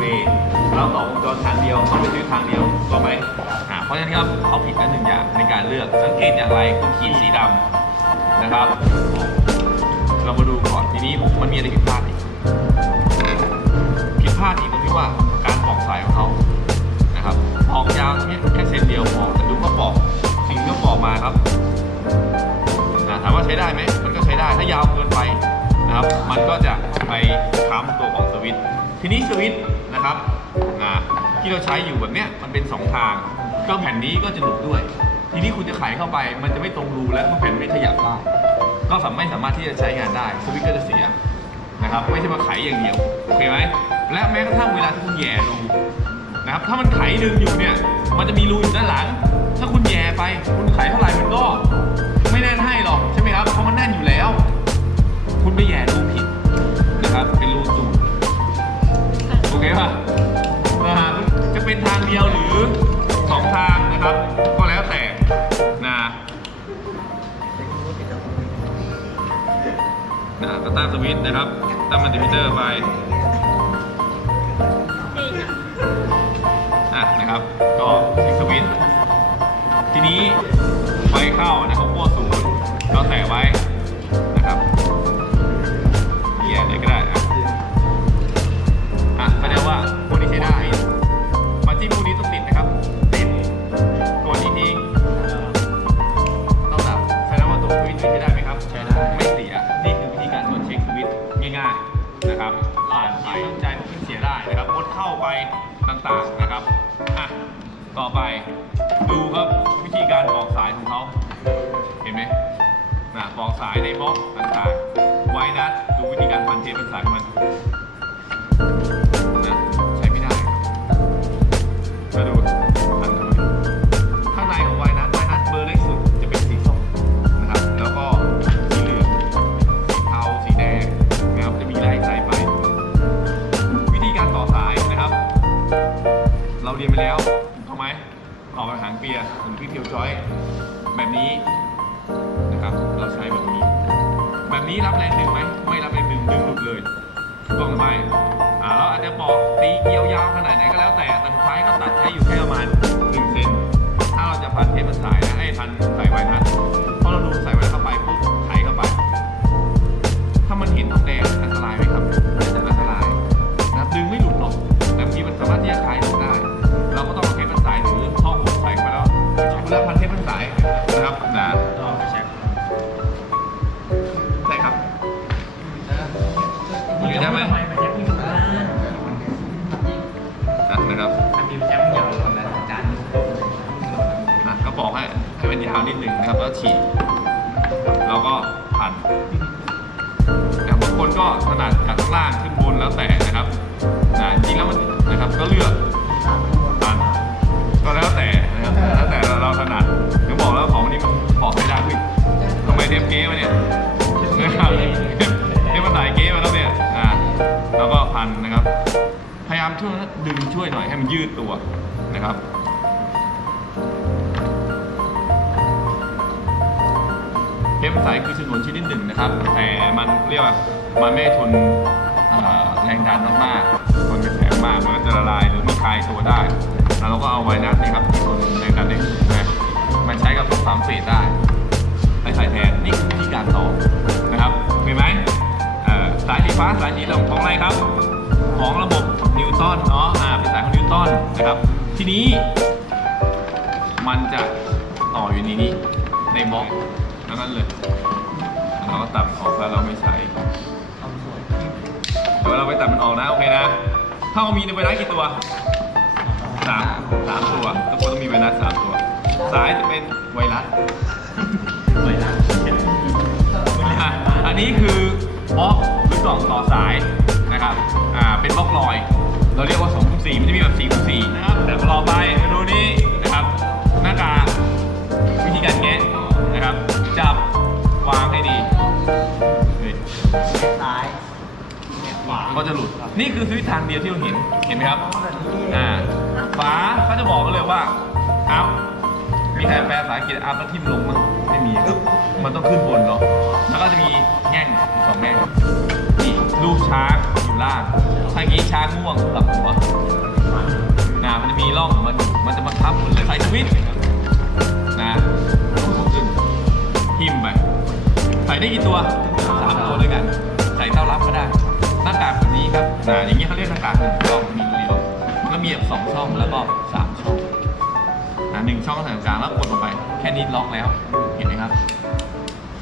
เวย์เราต่อวงจรทางเดียวเขาไป็นสวิตช์ทางเดียวถูกไหมอ่าเพราะฉะนั้นครับเขาผิดกันหนึ่งอย่างในการเลือกสังเกตอย่างไรคุณขีดสีดำนะครับ เรามาดูก่อนทีนี้มันมีอะไรผิดพลาดอีก ที่เราใช้อยู่แบบเนี้ยมันเป็นสองทาง ก็แผ่นนี้ก็จะหลุดด้วย ทีนี้คุณจะไขเข้าไป มันจะไม่ตรงรูและแผ่นไม่ขยับได้ก็สามไม่สามารถที่จะใช้งานได้สวิตช์ก็จะเสียนะครับไม่ใช่มาไขอย่างเดียวโอเคไหมและแม้กระทั่งเวลาที่คุณแย่รูนะครับถ้ามันไขดึงอยู่เนี่ยมันจะมีรูอยู่ด้านหลัง ถ้าคุณแย่ไป คุณไขเท่าไหร่มันก็ ไม่แน่นให้หรอกใช่ไหมครับเพราะมันแน่นอยู่แล้ว คุณไปแย่รู เดียวหรือสองทางนะครับ ก็แล้วแต่นะนะก็ตั้งสวิตช์นะครับ ตั้งมัลติมิเตอร์ไปอะนะครับ ก็ทิ้งสวิตช์ทีนี้ไฟเข้านะครับขั้วศูนย์เราแตะไว้ นะครับกดเข้าไปต่างๆนะครับอะต่อไปดูครับวิธีการบอกสายของเขาเห็นไหมนะบอกสายในบล็อกต่างๆ ไว้นัสดูวิธีการพันเทปเป็นสายของมัน แบบนี้นะครับ เราใช้แบบนี้ แบบนี้รับแรงดึงไหมไม่รับแรงดึงดึงหลุดเลยถูกต้องหรือไม่อ่าเราอาจจะบอกตีเกียวยาวขนาดไหนก็แล้วแต่แต่สุดท้ายก็ตัดใช้อยู่แค่ประมาณ1เซนถ้าเราจะพันเทปมันสายนะให้พัน หรือได้ไหม ทำไมไปเช็คที่บ้านอะนะครับถ้ามีแช็คยาวตอนนั้นอาจารย์อะก็บอกให้ให้มันยาวนิดหนึ่งนะครับแล้วฉีดเราก็พันแต่บางคนก็ถนัดจากข้างล่างขึ้นบนแล้วแต่นะครับนะจริงแล้วมันนะครับก็เลือก ช่วยดึงช่วยหน่อยให้มันยืดตัวนะครับเทปใสคือฉนวนชนิดหนึ่งนะครับ แต่มันเรียกว่ามันไม่ทนแรงดันมากๆทนกระแสมากมันก็จะละลายหรือมีคลายตัวได้แล้วเราก็เอาไวนัสนี่ครับทนแรงดันได้นะมันใช้กับรถสามเฟสได้ นนี้ในบล็อกแล้วนั้นเลยเราก็ตัดออกแล้วเราไม่ใช้เดี๋ยวเราไปตัดมันออกนะโอเคนะ ถ้าเรามีในไวรัสกี่ตัวสามสามตัวทุกคนต้องมีไวรัสสามตัว สายจะเป็นไวรัสหน่วยละอะอันนี้คือบล็อกหรือกล่องต่อสายนะครับ อ่า เป็นบล็อกลอย เราเรียกว่า2คูณ4มันจะมีแบบ4คูณ4นะครับ แต่รอไปมาดูนี่ ก็จะหลุด นี่คือสวิตช์ทางเดียวที่เราเห็น เห็นไหมครับ อ่า ฝาเขาจะบอกกันเลยว่าอัพ มีใครแปลภาษาอังกฤษอัพแล้วทิ่มลงมั้งไม่มีอึ๊บมันต้องขึ้นบนเนาะ แล้วก็จะมีแง่งอีกสองแง่งนี่รูปช้างอยู่ล่างถ้ากี้ช้าง่วงหลับหัวนะมันจะมีร่องมันมันจะบังคับหมดเลยใส่สวิตช์นะขึ้นทิมไป ใส่ได้กี่ตัวสามตัวด้วยกัน นี้ครับอ่าอย่างนี้เขาเรียกหน้ากากหนึ่งช่องมีรูเดียวแล้วมีแบบสองช่องแล้วก็สามช่องอ่าหนึ่งช่องใส่กลางแล้วกดลงไป แค่นี้ล็อกแล้วเห็นไหมครับ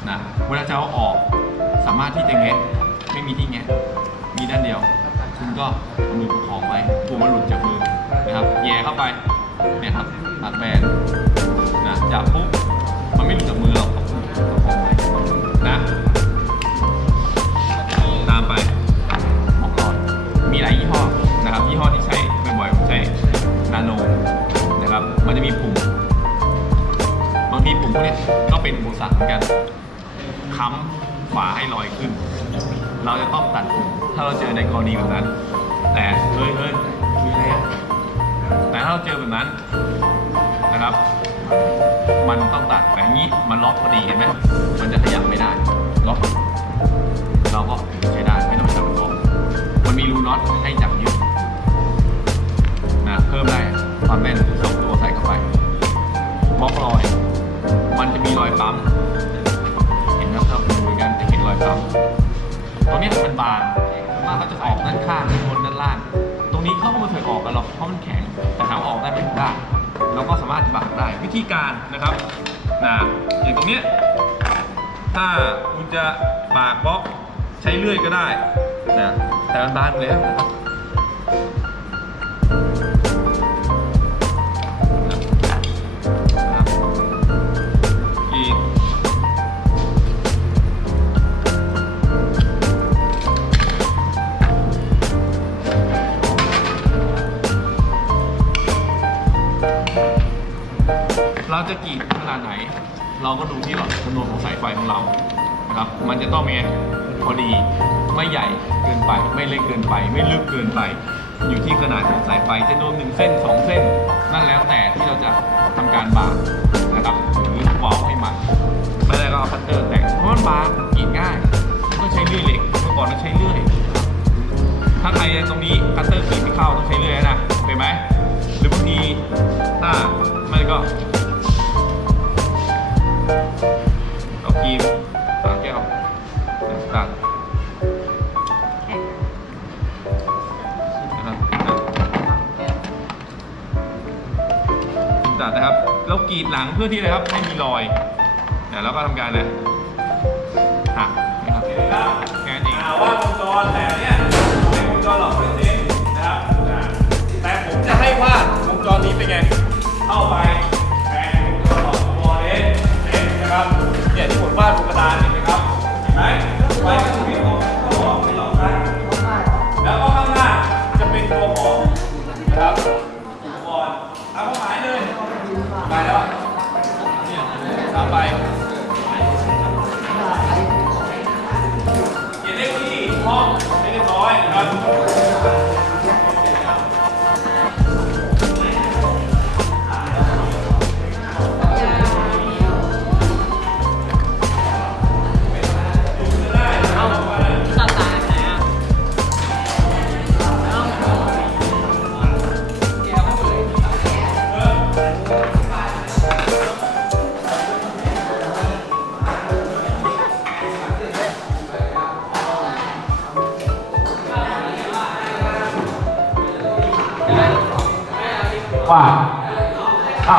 นะเวลาจะเอาออกสามารถที่จะแงะไม่มีที่แงะมีด้านเดียว คุณก็เอามือประคองไว้กลัวมันหลุดจากมือนะครับแย่เข้าไปเนี่ยครับตัดแบนนะจับปุ๊บมันไม่หลุดจากมือหรอก แบบนั้นนะครับ มันต้องตัดแบบนี้มันล็อกพอดีเห็นไหมมันจะขยับไม่ได้ล็อก วิธีการนะครับนะอย่างตรงเนี้ยถ้าคุณจะปากบล็อกใช้เลื่อยก็ได้นะแต่มันบานแล้วนะครับนะครับ จะกรีดขนาดไหน เราก็ดูที่หลอดจำนวนของสายไฟของเรานะครับ มันจะต้องมีพอดีไม่ใหญ่เกินไป ไม่เล็กเกินไป ไม่ลึกเกินไป อยู่ที่ขนาดของสายไฟจะโดนหนึ่งเส้นสองเส้น นั่นแล้วแต่ที่เราจะทำการบากนะครับหรือวาลให้มันไม่ได้ก็เอาคัตเตอร์แต่งเพราะมันบางกรีดง่ายต้องใช้เลื่อยเหล็กเมื่อก่อนต้องใช้เลื่อยถ้าใครตรงนี้คัตเตอร์กรีดไม่เข้าต้องใช้เลื่อยนะเป็นไหม นังเพื่อที่อะไรครับให้มีรอยนะแล้วก็ทำการเลยหักนะครับแค่นี้ว่า วงจรแต่เนี้ยไม่วงจรหลอกไม่เจ๊นะครับแต่ผมจะให้ว่าวงจรนี้เป็นไง เข้าไปแทนวงจรหลอกตัวเองเองนะครับเนี่ยที่ผมวาดบนกระดานเห็นไหมครับเห็นไหม ร้ อ้